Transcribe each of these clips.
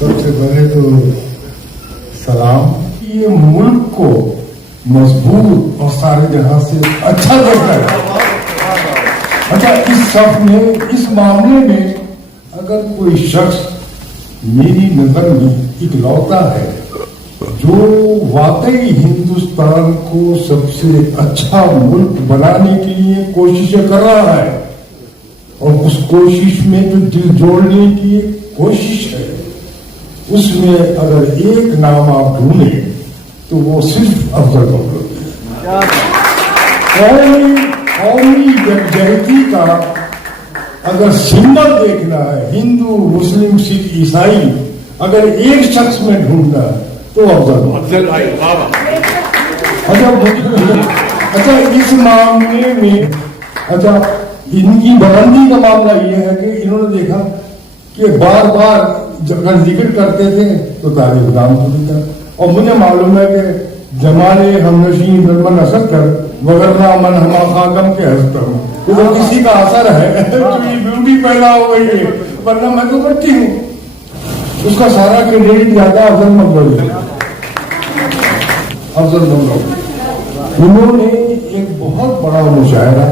सबसे पहले तो सलाम। ये मुल्क को मजबूत और सारे जहां से अच्छा करता है। अच्छा, इस सब में, इस मामले में अगर कोई शख्स मेरी नजर में इकलौता है जो वाकई हिंदुस्तान को सबसे अच्छा मुल्क बनाने के लिए कोशिशें कर रहा है और उस कोशिश में जो दिल जोड़ने की कोशिश है, उसमें अगर एक नाम आप ढूंढे तो वो सिर्फ अफजल मखलूदी है। कौमी यकजहती का अगर सिंबल देखना है, हिंदू मुस्लिम सिख ईसाई, अगर एक शख्स में ढूंढना है तो अफजल। अच्छा, इस मामले में अच्छा इनकी बुलंदी का मामला यह है कि इन्होंने देखा कि बार बार जब जिक्र करते थे तो तारीफ गुलाम को लिखा, और मुझे मालूम है कि जमाने हमनशीन दरमन असर कर वगरना मन हमा खाकम के हस्तम, तो किसी का असर है तो ये ब्यूटी पैदा हो गई है, वरना मैं तो बच्ची हूँ। उसका सारा क्रेडिट ज्यादा अफजल मखलूदी। उन्होंने एक बहुत बड़ा मुशायरा,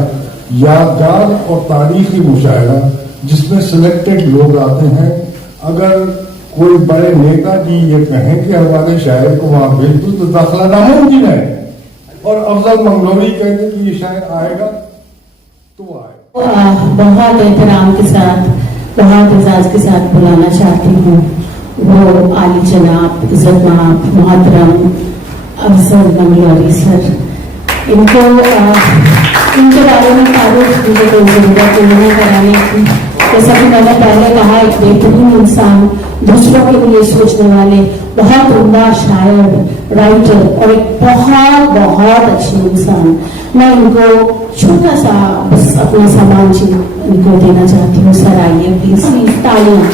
यादगार और तारीखी मुशायरा, जिसमें सिलेक्टेड लोग आते हैं। अगर कोई बड़े नेता जी ये कहें कि हमारे शायर को वहां भेज दो तो दाखिला नामुमकिन है, और अफजल मंगलोरी कहते कि ये शायर आएगा तो आए। बहुत एहतराम के साथ, बहुत एजाज के साथ बुलाना चाहती हूँ वो आली जनाब, इज्जतमाब, मोहतरम अफजल मंगलोरी सर। इनके बारे में तारीफ मुझे कोई जरूरत नहीं कराने की। जैसा कि मैंने पहले कहा, एक बेहतरीन इंसान, दूसरों के लिए सोचने वाले, बहुत उम्दा शायर, राइटर और एक बहुत बहुत अच्छे इंसान। मैं इनको छोटा सा बस अपना सामान इनको देना चाहती हूँ। सर आइए प्लीज, तालियां।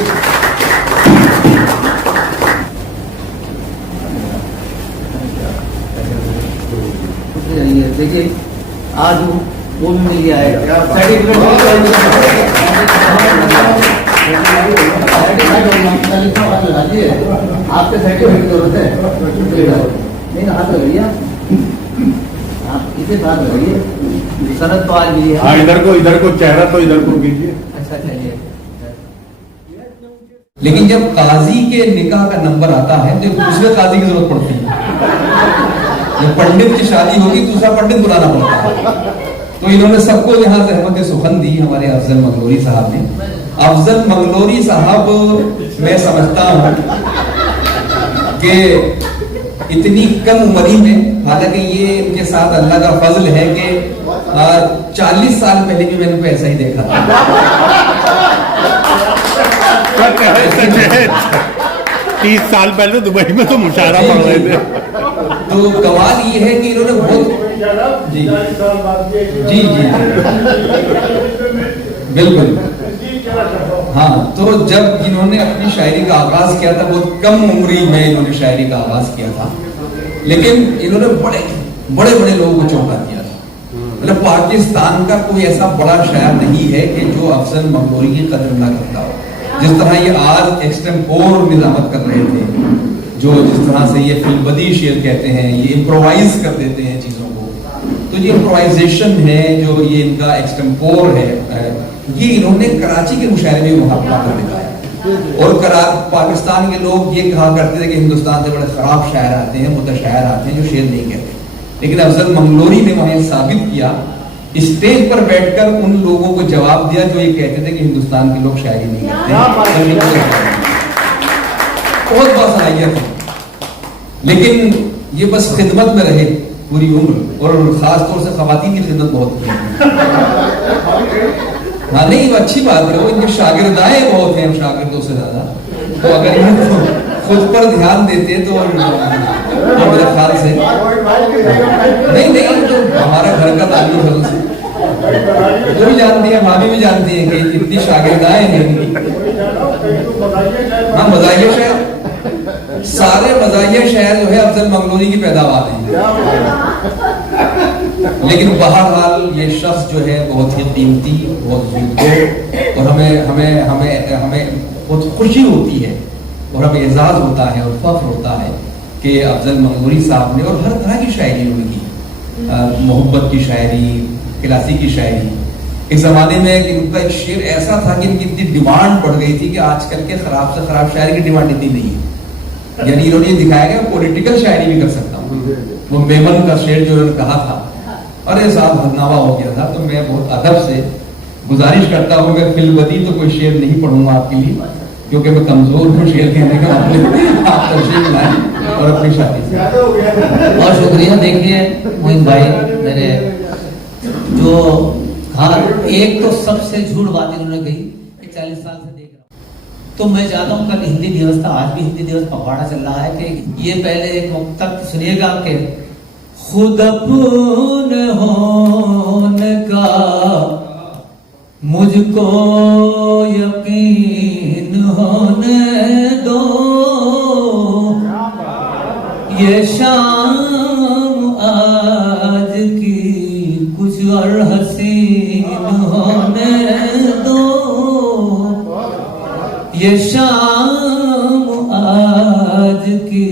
देखिए आज वो मिल गया है आपके सर्टिफिकेट की जरूरत है नहीं ना, हाथ लगाइए आप इसे बात लगाइए। सनद तो आज मिली है। इधर को चेहरा तो इधर को कीजिए। अच्छा चलिए। लेकिन जब काजी के निकाह का नंबर आता है तो दूसरे काजी की जरूरत पड़ती है। जब पंडित की शादी होगी दूसरा पंडित बुलाना पड़ता है। तो इन्होंने सबको यहाँ से रहमत सुखन दी हमारे अफजल मंगलोरी साहब ने। अफजल मंगलोरी साहब, मैं समझता हूँ कि इतनी कम उम्र में, हालांकि ये इनके साथ अल्लाह का फजल है कि 40 साल पहले भी मैंने को ऐसा ही देखा था। 30 साल पहले दुबई में तो मुशायरा पढ़ रहे थे। तो कमाल ये है कि इन्होंने बहुत जी जी जी बिल्कुल हाँ। तो जब इन्होंने अपनी शायरी का आगाज किया था, बहुत कम उम्री में इन्होंने शायरी का आगाज किया था, लेकिन इन्होंने बड़े बड़े बड़े लोगों को चौंका दिया था। मतलब पाकिस्तान का कोई ऐसा बड़ा शायर नहीं है कि जो अफजल मंगलोरी की कदर ना करता हो। जिस तरह ये आज एक्सटेम्पोर निजामत कर रहे थे, जो जिस तरह से ये फिल्मबदी शेर कहते हैं, ये इम्प्रोवाइज कर देते हैं चीजों को, तो ये इम्प्रोवाइजेशन है, जो ये इनका एक्सटेम्पोर है, ये इन्होंने कराची के मुशायरे में मुहावरा कर दिखाया। और पाकिस्तान के लोग ये कहा करते थे कि हिंदुस्तान से बड़े खराब शायर आते हैं, मुतशायर आते हैं जो शेर नहीं कहते, लेकिन अफजल मंगलोरी ने वहां साबित किया, स्टेज पर बैठकर उन लोगों को जवाब दिया जो ये कहते थे कि हिंदुस्तान के लोग शायरी नहीं करते। बहुत बहुत सलाहियत है, लेकिन ये बस खिदमत में रहे पूरी उम्र, और खास तौर से खवातीन की खिदमत बहुत की। हाँ नहीं, वो अच्छी बात है, वो इनके शागिर्दाएं बहुत हैं शागिर्दों से ज्यादा। तो अगर ये तो खुद पर ध्यान देते तो मेरे ख्याल से नहीं तो हमारा घर का ताल्लुक है उससे, वो भी जानती है, भाभी भी जानती है कि इतनी शागिर्दाएं हैं इनकी। हाँ, मज़ाहिर शायर, सारे मज़ाहिर शायर जो है अफजल मंगलोरी की पैदावार है। लेकिन बहरहाल ये शख्स जो है बहुत ही कीमती, बहुत ज़रूरी, और हमें हमें हमें हमें बहुत खुशी होती है और अब एजाज होता है और फख्र होता है कि अफजल मंगूरी साहब ने, और हर तरह की शायरी उन्होंने की, मोहब्बत की शायरी, क्लासी की शायरी। एक ज़माने में इनका एक शेर ऐसा था कि इनकी इतनी डिमांड बढ़ गई थी कि आजकल के खराब से खराब शायरी की डिमांड इतनी नहीं है। यानी इन्होंने ये दिखाया कि पॉलिटिकल शायरी भी कर सकता हूँ। वो मेमन का शेर जो उन्होंने कहा था, अरे साहब हदनावा हो गया था। तो मैं बहुत अदब से गुजारिश करता हूँ, मैं फिल्मबदी तो कोई शेर नहीं पढ़ूंगा आपके लिए, क्योंकि मैं कमजोर हूँ शेर कहने का मामले। आप तशरीफ लाएं और अपनी शादी से। बहुत शुक्रिया। देखिए मोहित भाई, मेरे जो हाँ, एक तो सबसे झूठ बात इन्होंने कही कि 40 साल से देख रहा हूँ। तो मैं चाहता हूँ कल हिंदी दिवस था, आज भी हिंदी दिवस पखवाड़ा चल रहा है कि ये पहले एक मुक्तक सुनिएगा कि खुद अपने होने का मुझको यकीन होने दो, ये शाम आज की कुछ और हसीन होने दो, ये शाम आज की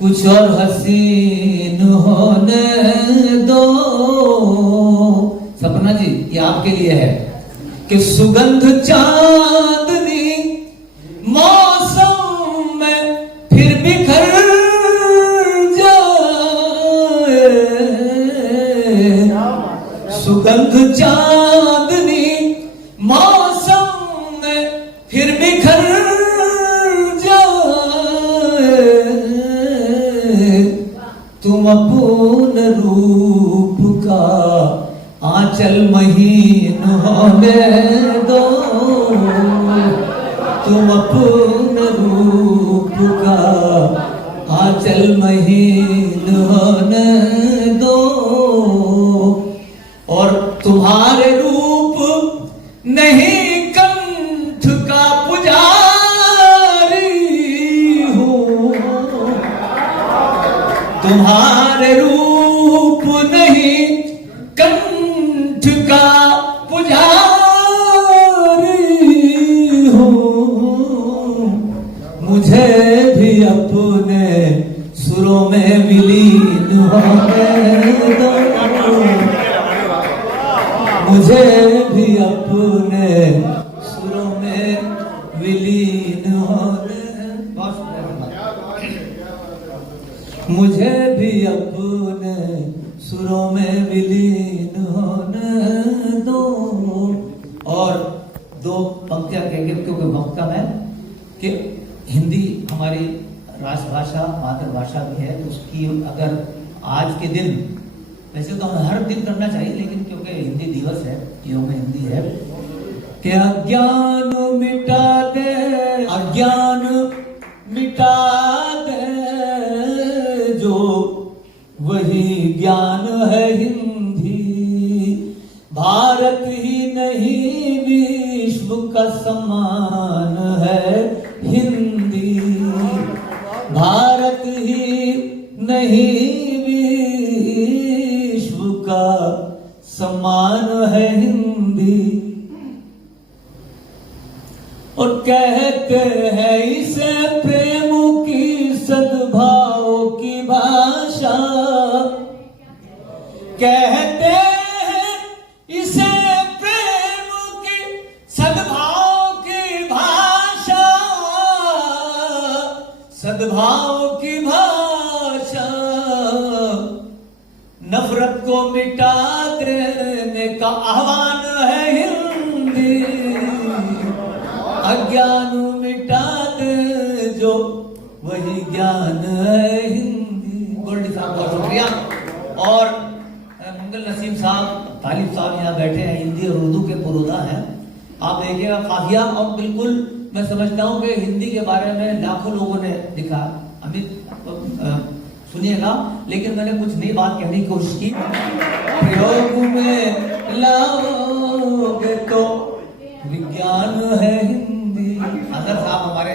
कुछ और हसीन होने दो। सपना जी, ये आपके लिए है कि सुगंध चांदनी मौसम में फिर बिखर जाए, सुगंध चांदनी मौसम में फिर बिखर जाए, तुम अपने रूप का आंचल महीन होने दो, तुम अपने रूप का आंचल महीन होने दो, और तुम्हारे रूप नहीं कंठ का पुजारी हूँ, तुम्हारे रूप नहीं कंठ का पुजारी हूँ, मुझे भी अपने सुरों में विलीन होने दो, मुझे भी अपने सुरों में विलीन होने, मुझे भी अपने सुरों में विलीन होने दो। और दो पंक्तियां कहेंगे क्योंकि वक्त कम है कि हिंदी हमारी राष्ट्रभाषा मातृभाषा भी है, तो उसकी अगर आज के दिन, वैसे तो हर दिन करना चाहिए, लेकिन क्योंकि हिंदी दिवस है, योग हिंदी है, कि अज्ञान मिटा दे, अज्ञान मिटा दे जो वही ज्ञान है हिंदी, भारत ही नहीं विश्व का सम्मान है हिंदी, भारत ही नहीं विश्व का सम्मान है हिंदी, और कहते हैं इसे प्रेम की सद्भाव की भाषा, कहते हैं इसे प्रेम की सद्भाव की भाषा, सद्भाव की भाषा, नफरत को मिटा देने का आह्वान है हिंदी, अज्ञान मिटा दे जो वही ज्ञान है हिंदी। गोल्डी साहब बहुत शुक्रिया। और मंगल नसीम साहब, तालिब साहब यहाँ बैठे हैं, हिंदी और उर्दू के पुरोधा हैं। आप देखिएगा काफिया, और बिल्कुल मैं समझता हूँ कि हिंदी के बारे में लाखों लोगों ने लिखा। अमित सुनिएगा, लेकिन मैंने कुछ नई बात कहने की कोशिश की। प्रयोग में लाओगे तो विज्ञान है हिंदी। अगर साहब हमारे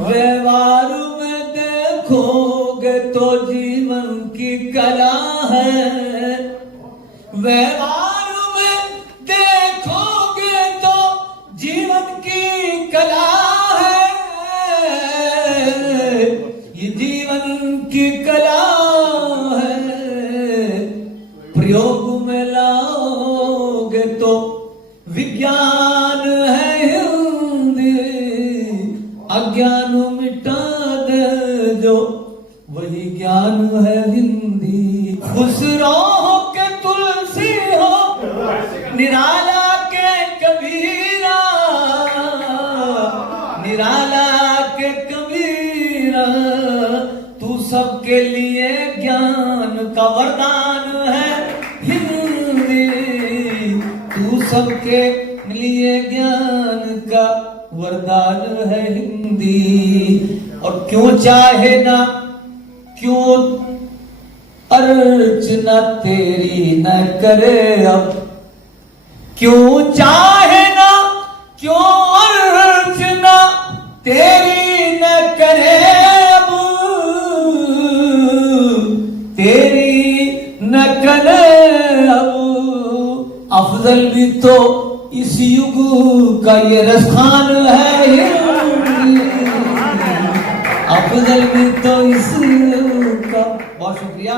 व्यवहार में देखोगे तो जीवन की कला है, व्यवहार में देखोगे तो जीवन की वरदान है हिंदी, अज्ञान मिटा दे जो वही ज्ञान है हिंदी। खुसरो के तुलसी हो, निराला के कबीरा, निराला के कबीरा, तू सबके लिए ज्ञान का वरदान है हिंदी, तू सबके लिए ज्ञान का वरदान है हिंदी। और क्यों चाहे ना, क्यों अर्चना तेरी न करे अब, क्यों चाहे ना, क्यों अर्चना तेरी न करे अब, तेरी न करे अब। अफजल भी तो इस युग का ये रसखान है, अफजल भी तो इस युग का। बहुत शुक्रिया।